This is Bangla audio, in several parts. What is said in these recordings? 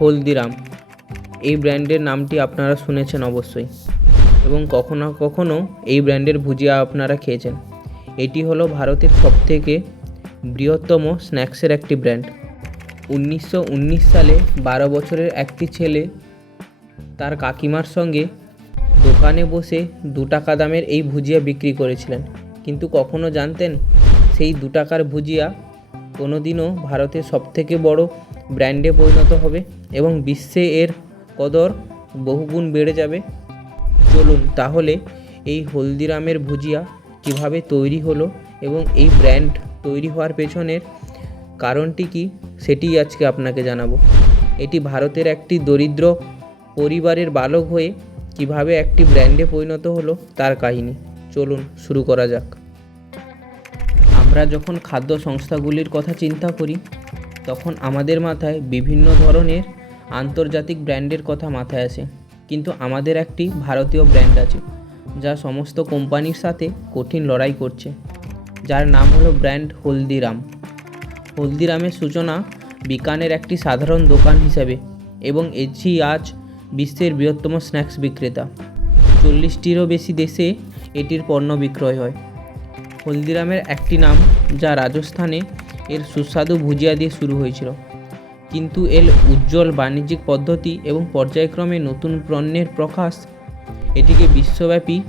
হলদিরাম। এই ব্র্যান্ডের নামটি আপনারা শুনেছেন অবশ্যই। এবং কখনো কখনো এই ব্র্যান্ডের ভুজিয়া আপনারা খেয়েছেন। এটি হলো ভারতের সবথেকে বৃহত্তম স্ন্যাক্সের একটি ব্র্যান্ড। উনিশশো উনিশ সালে বারো বছরের একটি ছেলে তার কাকিমার সঙ্গে দোকানে বসে দু টাকা দামের এই ভুজিয়া বিক্রি করেছিলেন। কিন্তু কখনো জানতেন সেই দু টাকার ভুজিয়া কোনোদিনও ভারতের সবথেকে বড় ব্র্যান্ডে পরিণত হবে এবং বিশ্বে এর কদর বহুগুণ বেড়ে যাবে। চলুন তাহলে এই হলদিরামের ভুজিয়া কীভাবে তৈরি হলো এবং এই ব্র্যান্ড তৈরি হওয়ার পেছনের কারণটি কি সেটিই আজকে আপনাকে জানাব। এটি ভারতের একটি দরিদ্র পরিবারের বালক হয়ে কীভাবে একটি ব্র্যান্ডে পরিণত হলো তার কাহিনী। চলুন শুরু করা যাক। আমরা যখন খাদ্য সংস্থাগুলির কথা চিন্তা করি, তখন আমাদের মাথায় বিভিন্ন ধরনের আন্তর্জাতিক ব্র্যান্ডের কথা মাথায় আসে। কিন্তু আমাদের একটি ভারতীয় ব্র্যান্ড আছে, যা সমস্ত কোম্পানির সাথে কঠিন লড়াই করছে, যার নাম হলো ব্র্যান্ড হলদিরাম। হলদিরামের সূচনা বিকানের একটি সাধারণ দোকান হিসাবে এবং এটি আজ বিশ্বের বৃহত্তম স্ন্যাক্স বিক্রেতা। চল্লিশটিরও বেশি দেশে এটির পণ্য বিক্রয় হয়। হলদিরামের একটি নাম যা রাজস্থানে এর সুস্বাদু ভুজিয়া দিয়ে শুরু হয়েছিল। কিন্তু এর উজ্জ্বল বাণিজ্যিক পদ্ধতি এবং পর্যায়ক্রমে নতুন পণ্যের প্রকাশ এটিকে বিশ্বব্যাপী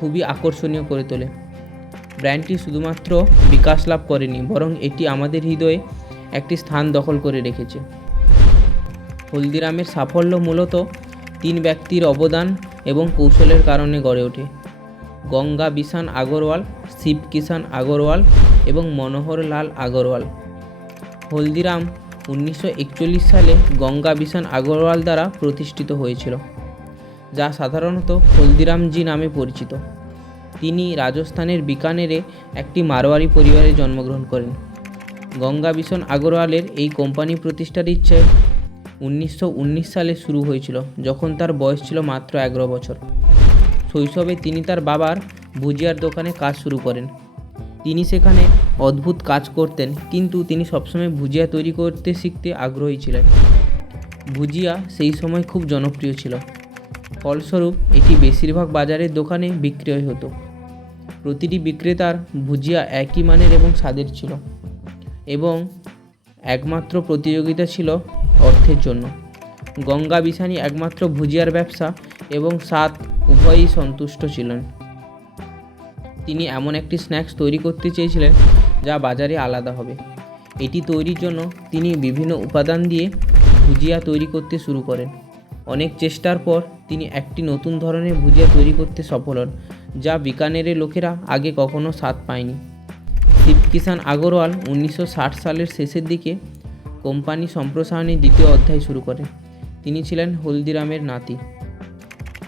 খুবই আকর্ষণীয় করে তোলে। ব্র্যান্ডটি শুধুমাত্র বিকাশ লাভ করেনি, বরং এটি আমাদের হৃদয়ে একটি স্থান দখল করে রেখেছে। হলদিরামের সাফল্য মূলত তিন ব্যক্তির অবদান এবং কৌশলের কারণে গড়ে ওঠে। গঙ্গা বিশান আগরওয়াল, শিব কিষান আগরওয়াল এবং মনোহর লাল আগরওয়াল। হলদিরাম উনিশশো একচল্লিশ সালে গঙ্গা বিশান আগরওয়াল দ্বারা প্রতিষ্ঠিত হয়েছিল, যা সাধারণত হলদিরামজি নামে পরিচিত। তিনি রাজস্থানের বিকানেরে একটি মারোয়ারি পরিবারে জন্মগ্রহণ করেন। গঙ্গা বিশন আগরওয়ালের এই কোম্পানি প্রতিষ্ঠার ইচ্ছে উনিশশো উনিশ সালে শুরু হয়েছিল, যখন তার বয়স ছিল মাত্র এগারো বছর। শৈশবে তিনি তার বাবার ভুজিয়ার দোকানে কাজ শুরু করেন। তিনি সেখানে অদ্ভুত কাজ করতেন, কিন্তু তিনি সবসময় ভুজিয়া তৈরি করতে শিখতে আগ্রহী ছিলেন। ভুজিয়া সেই সময় খুব জনপ্রিয় ছিল। ফলস্বরূপ, এটি বেশিরভাগ বাজারের দোকানে বিক্রয় হতো। প্রতিটি বিক্রেতার ভুজিয়া একই মানের এবং স্বাদের ছিল এবং একমাত্র প্রতিযোগিতা ছিল অর্থের জন্য। গঙ্গা বিসানি একমাত্র ভুজিয়ার ব্যবসা এবং স্বাদ উভয়ই সন্তুষ্ট ছিলেন। তিনি এমন একটি স্ন্যাক্স তৈরি করতে চেয়েছিলেন, যা বাজারে আলাদা হবে। এটি তৈরির জন্য তিনি বিভিন্ন উপাদান দিয়ে ভুজিয়া তৈরি করতে শুরু করেন। অনেক চেষ্টার পর তিনি একটি নতুন ধরনের ভুজিয়া তৈরি করতে সফল হন, যা বিকানেরের লোকেরা আগে কখনো স্বাদ পায়নি। শিব কিষান আগরওয়াল উনিশশো ষাট সালের শেষের দিকে কোম্পানি সম্প্রসারণের দ্বিতীয় অধ্যায় শুরু করেন তিনি ছিলেন হলদিরামের নাতি।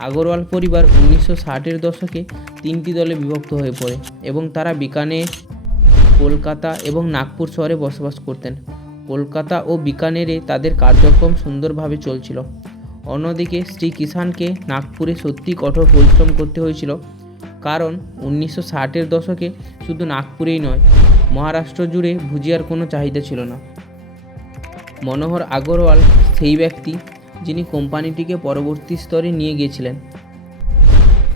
আগরওয়াল পরিবার উনিশশো ষাটের দশকে তিনটি দলে বিভক্ত হয়ে পড়ে এবং তারা বিকানের কলকাতা এবং নাগপুর শহরে বসবাস করতেন। কলকাতা ও বিকানেরে তাদের কার্যক্রম সুন্দরভাবে চলছিল। অন্যদিকে শ্রী কিষানকে নাগপুরে সত্যি কঠোর পরিশ্রম করতে হয়েছিল কারণ উনিশশো ষাটের দশকে শুধু নাগপুরেই নয়, মহারাষ্ট্র জুড়ে ভুজিয়ার কোনো চাহিদা ছিল না। মনোহর আগরওয়াল সেই ব্যক্তি যিনি কোম্পানিটিকে পরবর্তী স্তরে নিয়ে গিয়েছিলেন।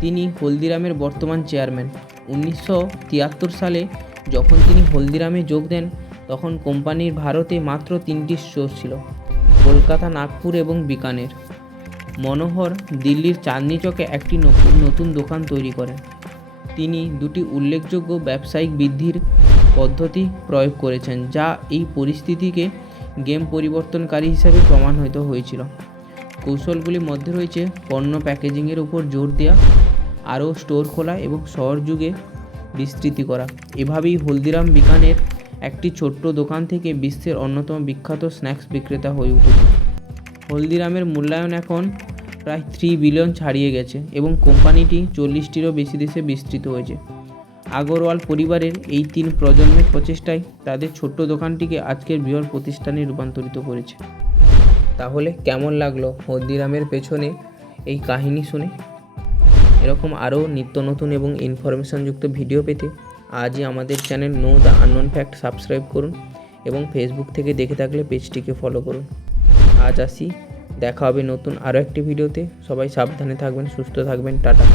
তিনি হলদিরামের বর্তমান চেয়ারম্যান। উনিশশো তিয়াত্তর সালে যখন তিনি হলদিরামে যোগ দেন, তখন কোম্পানির ভারতে মাত্র তিনটি স্টোর ছিল, কলকাতা, নাগপুর এবং বিকানের। মনোহর দিল্লির চাঁদনি চকে একটি নতুন নতুন দোকান তৈরি করেন। তিনি দুটি উল্লেখযোগ্য ব্যবসায়িক বৃদ্ধির পদ্ধতি প্রয়োগ করেছেন, যা এই পরিস্থিতিকে গেম পরিবর্তনকারী হিসাবে প্রমাণিত হয়েছিল। কৌশলগুলির মধ্যে রয়েছে পণ্য প্যাকেজিংয়ের উপর জোর দেওয়া আরও স্টোর খোলা এবং শহর যুগে বিস্তৃতি করা। এভাবেই হলদিরাম বিকানের একটি ছোট্ট দোকান থেকে বিশ্বের অন্যতম বিখ্যাত স্ন্যাক্স বিক্রেতা হয়ে উঠেছে হলদিরামের মূল্যায়ন এখন প্রায় থ্রি বিলিয়ন ছাড়িয়ে গেছে এবং কোম্পানিটি চল্লিশটিরও বেশি দেশে বিস্তৃত হয়েছে। আগরওয়াল পরিবারের এই তিন প্রজন্মের প্রচেষ্টায় তাদের ছোট্ট দোকানটিকে আজকের বৃহৎ প্রতিষ্ঠানে রূপান্তরিত করেছে। তাহলে কেমন লাগল হলদিরামের পেছনে এই কাহিনী শুনে? এরকম আরও নিত্য নতুন এবং ইনফরমেশনযুক্ত ভিডিও পেতে আজই আমাদের channel know the unknown fact subscribe করুন এবং ফেসবুক থেকে দেখে থাকলে পেজটিকে ফলো করুন। আজ আসি, দেখা হবে নতুন আরও একটি ভিডিওতে সবাই সাবধানে থাকবেন, সুস্থ থাকবেন, টাটা।